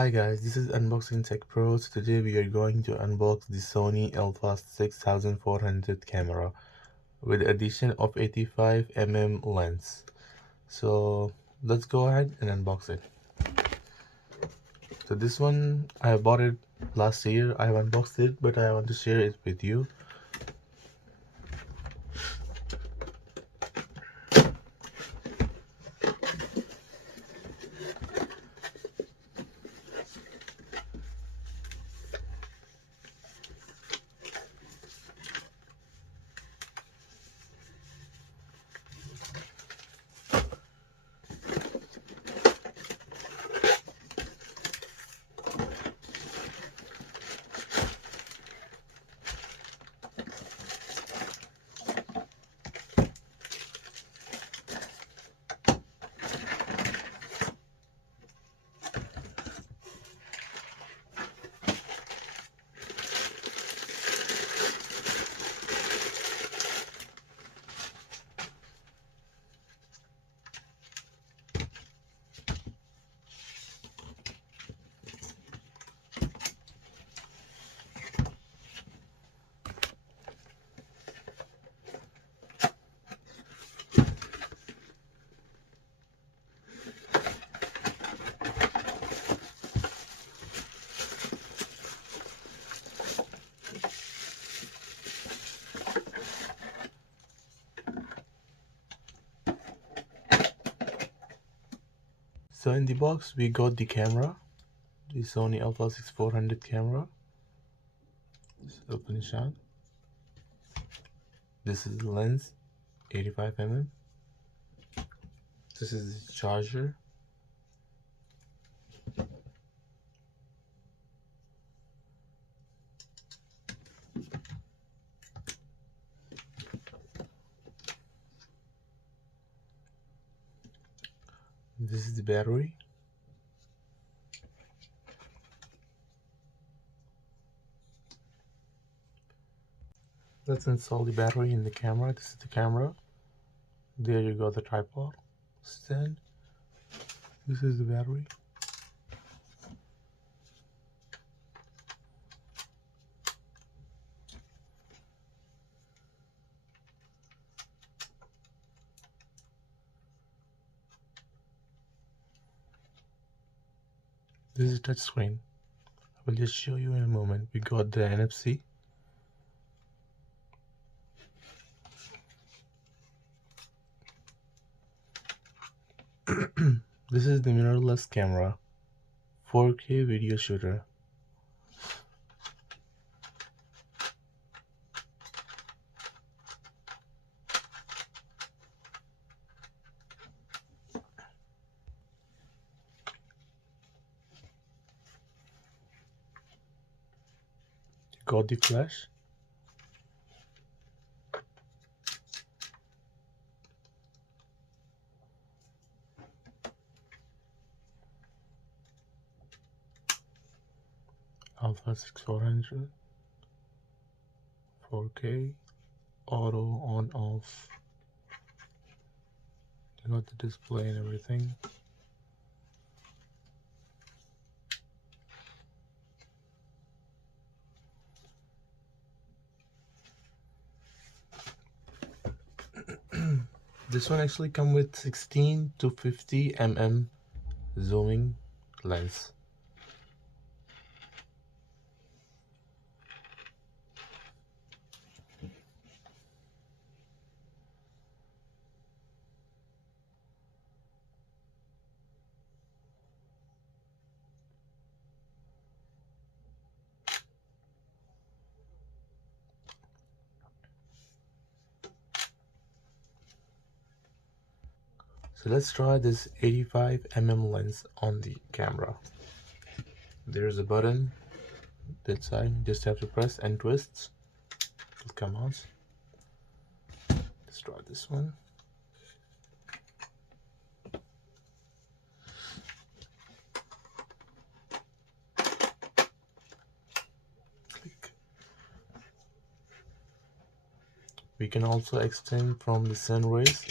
Hi guys, this is Unboxing Tech Pros. Today we are going to unbox the Sony a6400 camera with addition of 85mm lens. So let's go ahead and unbox it. So this one, I bought it last year. I have unboxed it, but I want to share it with you. So in the box we got the camera, the Sony a6400 camera. Let's open it out. This is the lens, 85mm. This is the charger. This is the battery. Let's install the battery in the camera. This is the camera. There you go, the tripod stand. This is the battery. This is a touch screen. I will just show you in a moment. We got the NFC. This is the mirrorless camera, 4K video shooter. Got the flash. Alpha 6400, 4K, auto on off. You got the display and everything. This one actually come with 16 to 50 mm zooming lens. So let's try this 85mm lens on the camera. There's a button that side, just have to press and twist. It'll come out. Let's try this one. Click. We can also extend from the sun rays.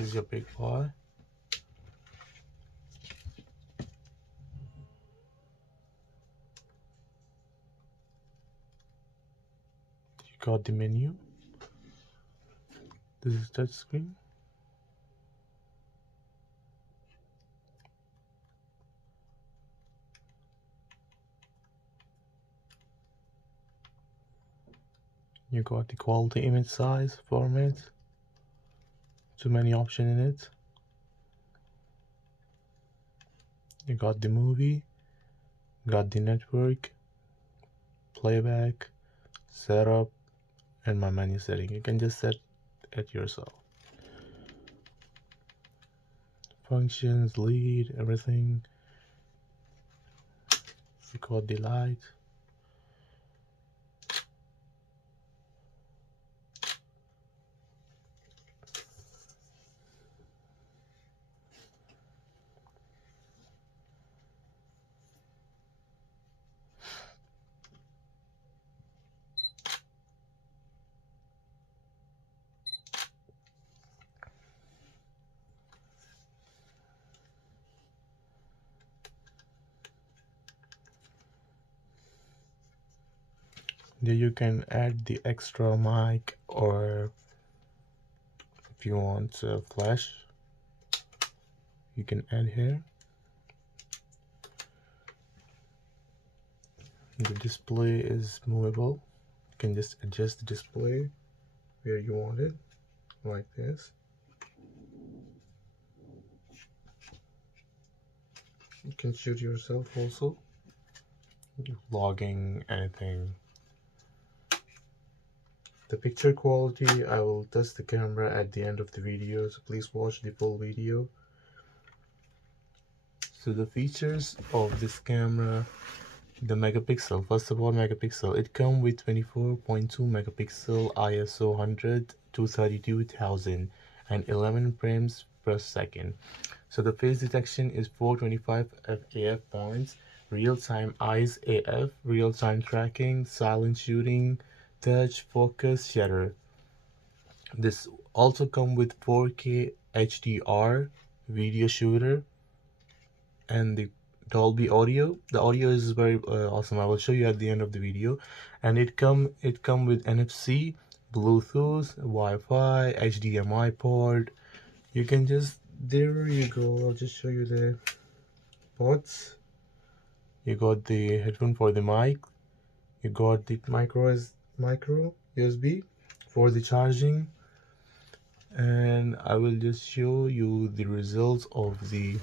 is your big boy. You got the menu. This is touch screen. You got the quality image size format. Too many options in it. You got the movie, got the network, playback, setup, and my menu setting. You can just set it yourself. Functions, lead, everything. You got the light. There you can add the extra mic, or if you want flash, you can add here. The display is movable. You can just adjust the display where you want it, like this. You can shoot yourself also, vlogging, anything. The picture quality, I will test the camera at the end of the video, so please watch the full video. So the features of this camera, the megapixel. First of all, megapixel. It comes with 24.2 megapixel ISO 100 to 32,000 and 11 frames per second. So the face detection is 425 AF points, real-time eyes AF, real-time tracking, silent shooting, touch, focus, shutter. This also comes with 4K HDR video shooter and the Dolby audio. The audio is very awesome. I will show you at the end of the video. And it come with NFC, Bluetooth, Wi-Fi, HDMI port. You can just, there you go. I'll just show you the ports. You got the headphone for the mic. You got the micro USB for the charging. And I will just show you the results of the,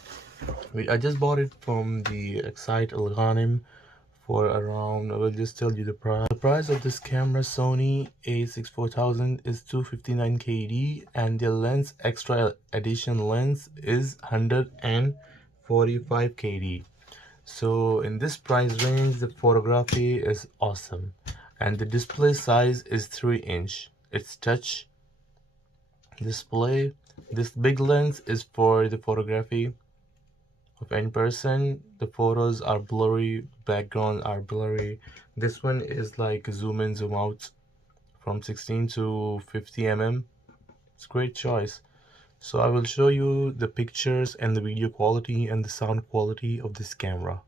I just bought it from the Excite Al Ghanim for around, I will just tell you the price. The price of this camera, Sony a6400, is 259 KD, and the lens, extra edition lens, is 145 KD. So in this price range, the photography is awesome, and the display size is 3-inch. It's touch display. This big lens is for the photography of any person. The photos are blurry, backgrounds are blurry. This one is like zoom in, zoom out from 16 to 50 mm. It's a great choice. So I will show you the pictures and the video quality and the sound quality of this camera.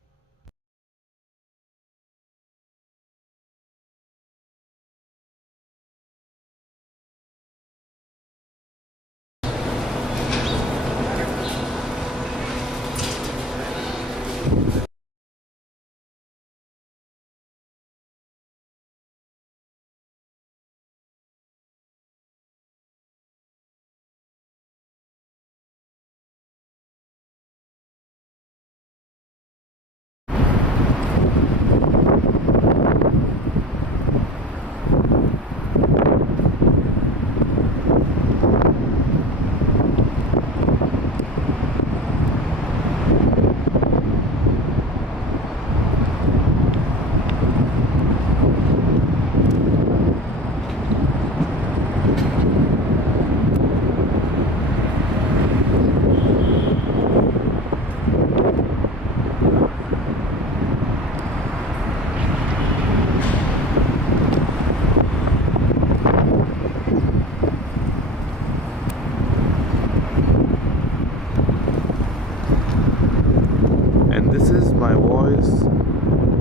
my voice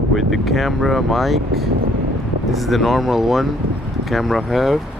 with the camera mic. This is the normal one the camera have.